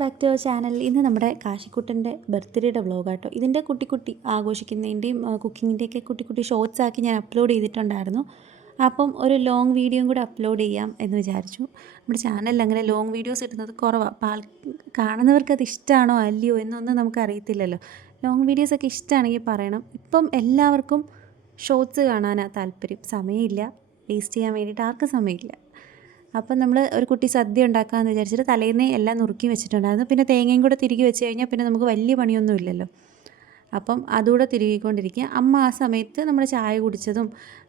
Back to our channel. ഇന്ന് നമ്മുടെ കാശിക്കുട്ടൻ്റെ ബർത്ത്ഡേയുടെ വ്ലോഗാട്ടോ. ഇതിൻ്റെ കുട്ടി കുട്ടി ആഘോഷിക്കുന്നതിൻ്റെയും കുക്കിങ്ങിൻ്റെയൊക്കെ കുട്ടി കുട്ടി ഷോർട്സ് ആക്കി ഞാൻ അപ്ലോഡ് ചെയ്തിട്ടുണ്ടായിരുന്നു. അപ്പം ഒരു ലോങ് വീഡിയോയും കൂടെ അപ്ലോഡ് ചെയ്യാം എന്ന് വിചാരിച്ചു. നമ്മുടെ ചാനലിൽ അങ്ങനെ ലോങ് വീഡിയോസ് ഇടുന്നത് കുറവാണ്. അപ്പോൾ കാണുന്നവർക്ക് അത് ഇഷ്ടമാണോ അല്ലയോ എന്നൊന്നും നമുക്കറിയത്തില്ലല്ലോ. ലോങ് വീഡിയോസൊക്കെ ഇഷ്ടമാണെങ്കിൽ പറയണം. ഇപ്പം എല്ലാവർക്കും ഷോർട്സ് കാണാനാണ് താല്പര്യം. സമയമില്ല, വേസ്റ്റ് ചെയ്യാൻ വേണ്ടിയിട്ട് ആർക്കും സമയമില്ല. അപ്പം നമ്മൾ ഒരു കുട്ടി സദ്യ ഉണ്ടാക്കാമെന്ന് വിചാരിച്ചിട്ട് തലേന്നേ എല്ലാം നുറുക്കി വെച്ചിട്ടുണ്ടായിരുന്നു. പിന്നെ തേങ്ങയും കൂടെ തിരുകി വെച്ച് കഴിഞ്ഞാൽ പിന്നെ നമുക്ക് വലിയ പണിയൊന്നും ഇല്ലല്ലോ. അപ്പം അതുകൂടെ തിരുകിക്കൊണ്ടിരിക്കുക. അമ്മ ആ സമയത്ത് നമ്മൾ ചായ കുടിച്ചതും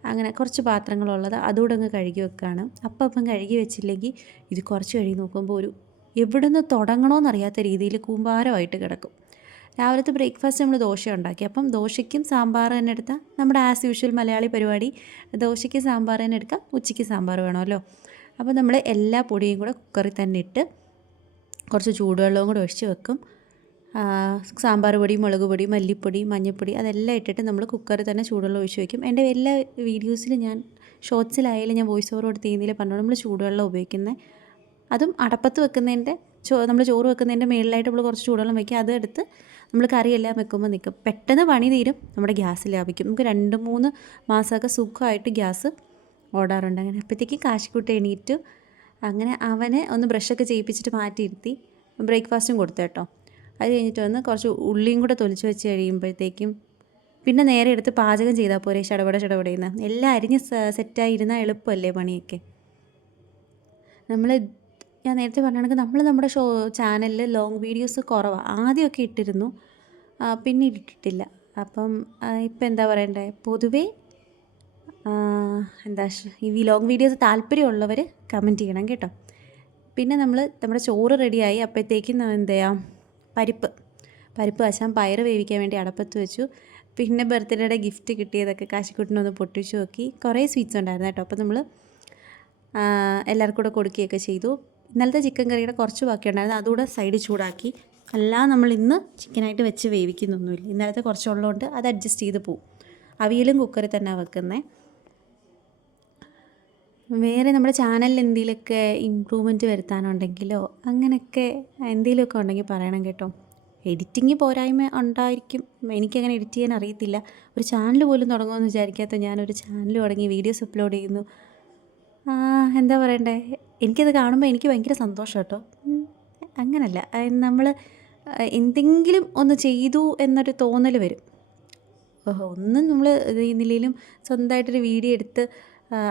അങ്ങനെ കുറച്ച് പാത്രങ്ങളുള്ളത് അതുകൂടെ അങ്ങ് കഴുകി വെക്കുകയാണ്. അപ്പം കഴുകി വെച്ചില്ലെങ്കിൽ ഇത് കുറച്ച് കഴുകി നോക്കുമ്പോൾ ഒരു എവിടെ നിന്ന് തുടങ്ങണമെന്നറിയാത്ത രീതിയിൽ കൂമ്പാരമായിട്ട് കിടക്കും. രാവിലത്തെ ബ്രേക്ക്ഫാസ്റ്റ് നമ്മൾ ദോശ ഉണ്ടാക്കി. അപ്പം ദോശയ്ക്കും സാമ്പാർ തന്നെ എടുത്താൽ നമ്മുടെ ആസ് യൂഷ്വൽ മലയാളി പരിപാടി, ദോശയ്ക്ക് സാമ്പാർ തന്നെ എടുക്കാം, ഉച്ചയ്ക്ക് സാമ്പാർ വേണമല്ലോ. അപ്പോൾ നമ്മൾ എല്ലാ പൊടിയും കൂടെ കുക്കറിൽ തന്നെ ഇട്ട് കുറച്ച് ചൂടുവെള്ളവും കൂടെ ഒഴിച്ച് വെക്കും. സാമ്പാർ പൊടി, മുളക് പൊടി, മല്ലിപ്പൊടി, മഞ്ഞൾപ്പൊടി അതെല്ലാം ഇട്ടിട്ട് നമ്മൾ കുക്കറിൽ തന്നെ ചൂടുവെള്ളം ഒഴിച്ച് വയ്ക്കും. എൻ്റെ എല്ലാ വീഡിയോസിലും ഞാൻ ഷോർട്സിലായാലും ഞാൻ വോയിസ് ഓവർ കൊടുത്ത് ചെയ്യുന്നതിൽ പറഞ്ഞോളൂ നമ്മൾ ചൂടുവെള്ളം ഉപയോഗിക്കുന്നത്. അതും അടപ്പത്ത് വെക്കുന്നതിൻ്റെ നമ്മൾ ചോറ് വെക്കുന്നതിൻ്റെ മുകളിലായിട്ട് നമ്മൾ കുറച്ച് ചൂടുവെള്ളം വയ്ക്കുക. അതെടുത്ത് നമ്മൾ കറിയെല്ലാം വെക്കുമ്പോൾ നിൽക്കും. പെട്ടെന്ന് പണി തീരും, നമ്മുടെ ഗ്യാസ് ലാഭിക്കും. നമുക്ക് 2-3 മാസമൊക്കെ സുഖമായിട്ട് ഗ്യാസ് ഓടാറുണ്ട്. അങ്ങനെ അപ്പോഴത്തേക്ക് കാശിക്കുട്ടി എണീറ്റു. അങ്ങനെ അവനെ ഒന്ന് ബ്രഷൊക്കെ ചെയ്യിപ്പിച്ചിട്ട് മാറ്റിയിരുത്തി ബ്രേക്ക്ഫാസ്റ്റും കൊടുത്തു കേട്ടോ. അത് കഴിഞ്ഞിട്ട് വന്ന് കുറച്ച് ഉള്ളിയും കൂടെ തൊലിച്ച് വെച്ച് കഴിയുമ്പോഴത്തേക്കും പിന്നെ നേരെ എടുത്ത് പാചകം ചെയ്താൽ പോരെ, ചടപടയുന്ന എല്ലാം അരിഞ്ഞ് സെറ്റായി ഇരുന്നാൽ എളുപ്പമല്ലേ പണിയൊക്കെ. ഞാൻ നേരത്തെ പറഞ്ഞാണെങ്കിൽ നമ്മുടെ ചാനലിൽ ലോങ് വീഡിയോസ് കുറവാണ്. ആദ്യമൊക്കെ ഇട്ടിരുന്നു, പിന്നെ ഇട്ടിട്ടില്ല. അപ്പം ഇപ്പം എന്താ പറയണ്ടേ, പൊതുവേ ഈ ലോങ് വീഡിയോസ് താല്പര്യമുള്ളവർ കമൻറ്റ് ചെയ്യണം കേട്ടോ. പിന്നെ നമ്മുടെ ചോറ് റെഡിയായി. അപ്പോഴത്തേക്കും എന്ത് ചെയ്യാം, പരിപ്പ് വശം പയറ് വേവിക്കാൻ വേണ്ടി അടപ്പത്ത് വെച്ചു. പിന്നെ ബർത്ത്ഡേയുടെ ഗിഫ്റ്റ് കിട്ടിയതൊക്കെ കാശിക്കുട്ടിനൊന്ന് പൊട്ടിച്ചു നോക്കി. കുറേ സ്വീറ്റ്സ് ഉണ്ടായിരുന്നു കേട്ടോ. അപ്പോൾ നമ്മൾ എല്ലാവർക്കും കൂടെ കൊടുക്കുകയൊക്കെ ചെയ്തു. ഇന്നലത്തെ ചിക്കൻ കറിയുടെ കുറച്ച് ബാക്കിയുണ്ടായിരുന്നു, അതുകൂടെ സൈഡ് ചൂടാക്കി. എല്ലാം നമ്മൾ ഇന്ന് ചിക്കനായിട്ട് വെച്ച് വേവിക്കുന്നൊന്നുമില്ല. ഇന്നലത്തെ കുറച്ചുള്ളതുകൊണ്ട് അത് അഡ്ജസ്റ്റ് ചെയ്ത് പോവും. അവിയലും കുക്കറിൽ തന്നെ വെക്കുന്നത്. വേറെ നമ്മുടെ ചാനലിൽ എന്തെങ്കിലുമൊക്കെ ഇമ്പ്രൂവ്മെൻറ്റ് വരുത്താനുണ്ടെങ്കിലോ അങ്ങനെയൊക്കെ എന്തെങ്കിലുമൊക്കെ ഉണ്ടെങ്കിൽ പറയണം കേട്ടോ. എഡിറ്റിങ് പോരായ്മ ഉണ്ടായിരിക്കും, എനിക്കങ്ങനെ എഡിറ്റ് ചെയ്യാൻ അറിയത്തില്ല. ഒരു ചാനൽ പോലും തുടങ്ങുമെന്ന് വിചാരിക്കാത്ത ഞാനൊരു ചാനൽ തുടങ്ങി വീഡിയോസ് അപ്ലോഡ് ചെയ്യുന്നു. എന്താ പറയണ്ടേ, എനിക്കത് കാണുമ്പോൾ എനിക്ക് ഭയങ്കര സന്തോഷം കേട്ടോ. അങ്ങനല്ല, നമ്മൾ എന്തെങ്കിലും ഒന്ന് ചെയ്തു എന്നൊരു തോന്നൽ വരും. ഒന്നും നമ്മൾ ചെയ്യുന്നില്ലെങ്കിലും സ്വന്തമായിട്ടൊരു വീഡിയോ എടുത്ത്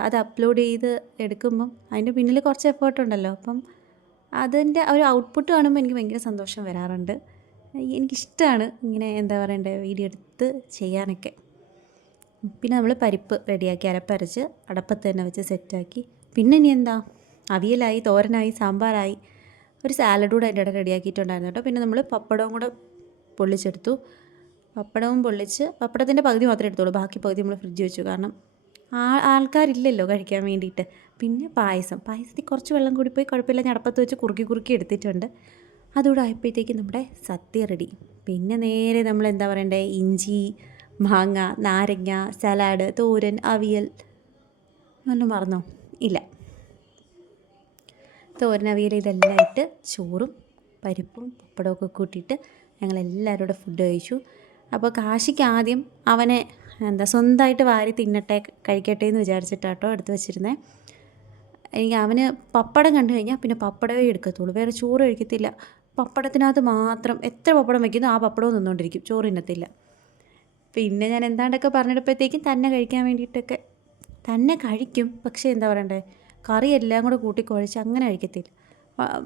അത് അപ്ലോഡ് ചെയ്ത് എടുക്കുമ്പം അതിൻ്റെ പിന്നിൽ കുറച്ച് എഫേർട്ടുണ്ടല്ലോ. അപ്പം അതിൻ്റെ ഒരു ഔട്ട്പുട്ട് കാണുമ്പോൾ എനിക്ക് ഭയങ്കര സന്തോഷം വരാറുണ്ട്. എനിക്കിഷ്ടമാണ് ഇങ്ങനെ എന്താ പറയണ്ടേ വീഡിയോ എടുത്ത് ചെയ്യാനൊക്കെ. പിന്നെ നമ്മൾ പരിപ്പ് റെഡിയാക്കി അരപ്പരച്ച് അടപ്പത്ത് തന്നെ വെച്ച് സെറ്റാക്കി. പിന്നെ ഇനി എന്താ, അവിയലായി, തോരനായി, സാമ്പാറായി, ഒരു സാലഡ് കൂടെ അതിൻ്റെ ഇടയിൽ റെഡിയാക്കിയിട്ടുണ്ടായിരുന്നു കേട്ടോ. പിന്നെ നമ്മൾ പപ്പടവും കൂടെ പൊള്ളിച്ചെടുത്തു. പപ്പടവും പൊള്ളിച്ച് പപ്പടത്തിൻ്റെ പകുതി മാത്രമേ എടുത്തുള്ളൂ, ബാക്കി പകുതി നമ്മൾ ഫ്രിഡ്ജ് വെച്ചു. കാരണം ആൾക്കാരില്ലല്ലോ കഴിക്കാൻ വേണ്ടിയിട്ട്. പിന്നെ പായസത്തിൽ കുറച്ച് വെള്ളം കൂടി പോയി, കുഴപ്പമില്ല, ഞാൻ അടപ്പത്ത് വെച്ച് കുറുക്കി എടുത്തിട്ടുണ്ട്. അതുകൂടെ ആയപ്പോഴത്തേക്കും നമ്മുടെ സദ്യ റെഡി. പിന്നെ നേരെ നമ്മൾ എന്താ പറയണ്ടേ, ഇഞ്ചി, മാങ്ങ, നാരങ്ങ, സലാഡ്, തോരൻ, അവിയൽ ഒന്നും മറന്നോ? ഇല്ല, തോരൻ, അവിയൽ ഇതെല്ലാം ഇട്ട് ചോറും പരിപ്പും പപ്പടമൊക്കെ കൂട്ടിയിട്ട് ഞങ്ങളെല്ലാവരും കൂടെ ഫുഡ് കഴിച്ചു. അപ്പോൾ കാശിക്ക് ആദ്യം അവനെ സ്വന്തമായിട്ട് വാരി കഴിക്കട്ടെ എന്ന് വിചാരിച്ചിട്ടാട്ടോ എടുത്ത് വെച്ചിരുന്നത്. എനിക്ക് അവന് പപ്പടം കണ്ടു കഴിഞ്ഞാൽ പിന്നെ പപ്പടമേ എടുക്കത്തുള്ളൂ, വേറെ ചോറ് കഴിക്കത്തില്ല. പപ്പടത്തിനകത്ത് മാത്രം എത്ര പപ്പടം വയ്ക്കുന്നു ആ പപ്പടവും നിന്നുകൊണ്ടിരിക്കും, ചോറ് തിന്നത്തില്ല. പിന്നെ ഞാൻ എന്താണ്ടൊക്കെ പറഞ്ഞിട്ടപ്പോഴത്തേക്കും തന്നെ കഴിക്കാൻ വേണ്ടിയിട്ടൊക്കെ തന്നെ കഴിക്കും. പക്ഷേ എന്താ പറയണ്ടേ, കറി എല്ലാം കൂടെ കൂട്ടിക്കുഴച്ച് അങ്ങനെ കഴിക്കത്തില്ല.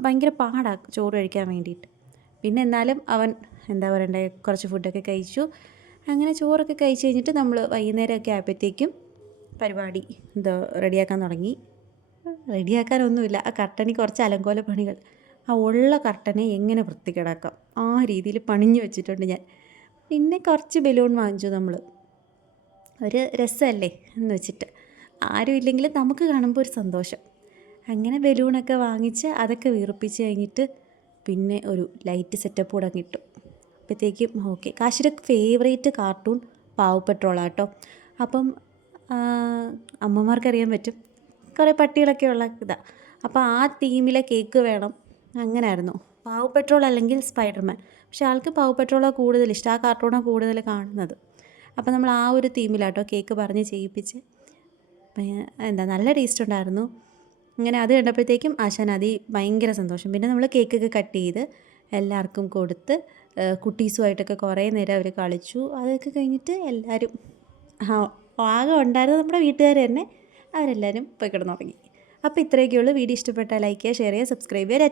ഭയങ്കര പാടാണ് ചോറ് കഴിക്കാൻ വേണ്ടിയിട്ട്. പിന്നെ എന്നാലും അവൻ എന്താ പറയണ്ടേ കുറച്ച് ഫുഡൊക്കെ കഴിച്ചു. അങ്ങനെ ചോറൊക്കെ കഴിച്ച് കഴിഞ്ഞിട്ട് നമ്മൾ വൈകുന്നേരമൊക്കെ ആയപ്പോഴത്തേക്കും പരിപാടി റെഡിയാക്കാൻ തുടങ്ങി. റെഡിയാക്കാനൊന്നുമില്ല, ആ കർട്ടനിൽ കുറച്ച് അലങ്കോല പണികൾ. ആ ഉള്ള കർട്ടനെ എങ്ങനെ വൃത്തികേടാക്കാം ആ രീതിയിൽ പണിഞ്ഞു വെച്ചിട്ടുണ്ട് ഞാൻ. പിന്നെ കുറച്ച് ബലൂൺ വാങ്ങിച്ചു നമ്മൾ, ഒരു രസമല്ലേ എന്ന് വെച്ചിട്ട്. ആരും ഇല്ലെങ്കിലും നമുക്ക് കാണുമ്പോൾ ഒരു സന്തോഷം. അങ്ങനെ ബലൂണൊക്കെ വാങ്ങിച്ച് അതൊക്കെ വീർപ്പിച്ച് കഴിഞ്ഞിട്ട് പിന്നെ ഒരു ലൈറ്റ് സെറ്റപ്പ് കൂടെ കിട്ടും. അപ്പോഴത്തേക്കും ഓക്കെ. കാശിയുടെ ഫേവറേറ്റ് കാർട്ടൂൺ പാവ പെട്രോളാണ് കേട്ടോ. അപ്പം അമ്മമാർക്കറിയാൻ പറ്റും, കുറേ പട്ടികളൊക്കെ ഉള്ള ഇതാണ്. അപ്പോൾ ആ തീമിലെ കേക്ക് വേണം, അങ്ങനെയായിരുന്നു. പാവ് പെട്രോൾ അല്ലെങ്കിൽ സ്പൈഡർമാൻ. പക്ഷേ ആൾക്ക് പാവ് പെട്രോളാണ് കൂടുതൽ ഇഷ്ടം, ആ കാർട്ടൂണാണ് കൂടുതൽ കാണുന്നത്. അപ്പോൾ നമ്മൾ ആ ഒരു തീമിലാട്ടോ കേക്ക് പറഞ്ഞ് ചെയ്യിപ്പിച്ച്. നല്ല ടേസ്റ്റ് ഉണ്ടായിരുന്നു. അങ്ങനെ അത് കണ്ടപ്പോഴത്തേക്കും ആശാൻ ഭയങ്കര സന്തോഷം. പിന്നെ നമ്മൾ കേക്കൊക്കെ കട്ട് ചെയ്ത് എല്ലാവർക്കും കൊടുത്ത് കുട്ടീസുമായിട്ടൊക്കെ കുറേ നേരം അവർ കളിച്ചു. അതൊക്കെ കഴിഞ്ഞിട്ട് എല്ലാവരും ആകെ ഉണ്ടായിരുന്നത് നമ്മുടെ വീട്ടുകാർ തന്നെ, അവരെല്ലാവരും പോയി കിടന്നുറങ്ങി. അപ്പോൾ ഇത്രയൊക്കെയുള്ളൂ. വീഡിയോ ഇഷ്ടപ്പെട്ടാൽ ലൈക്ക് ചെയ്യുക, ഷെയർ ചെയ്യുക, സബ്സ്ക്രൈബ് ചെയ്യുക.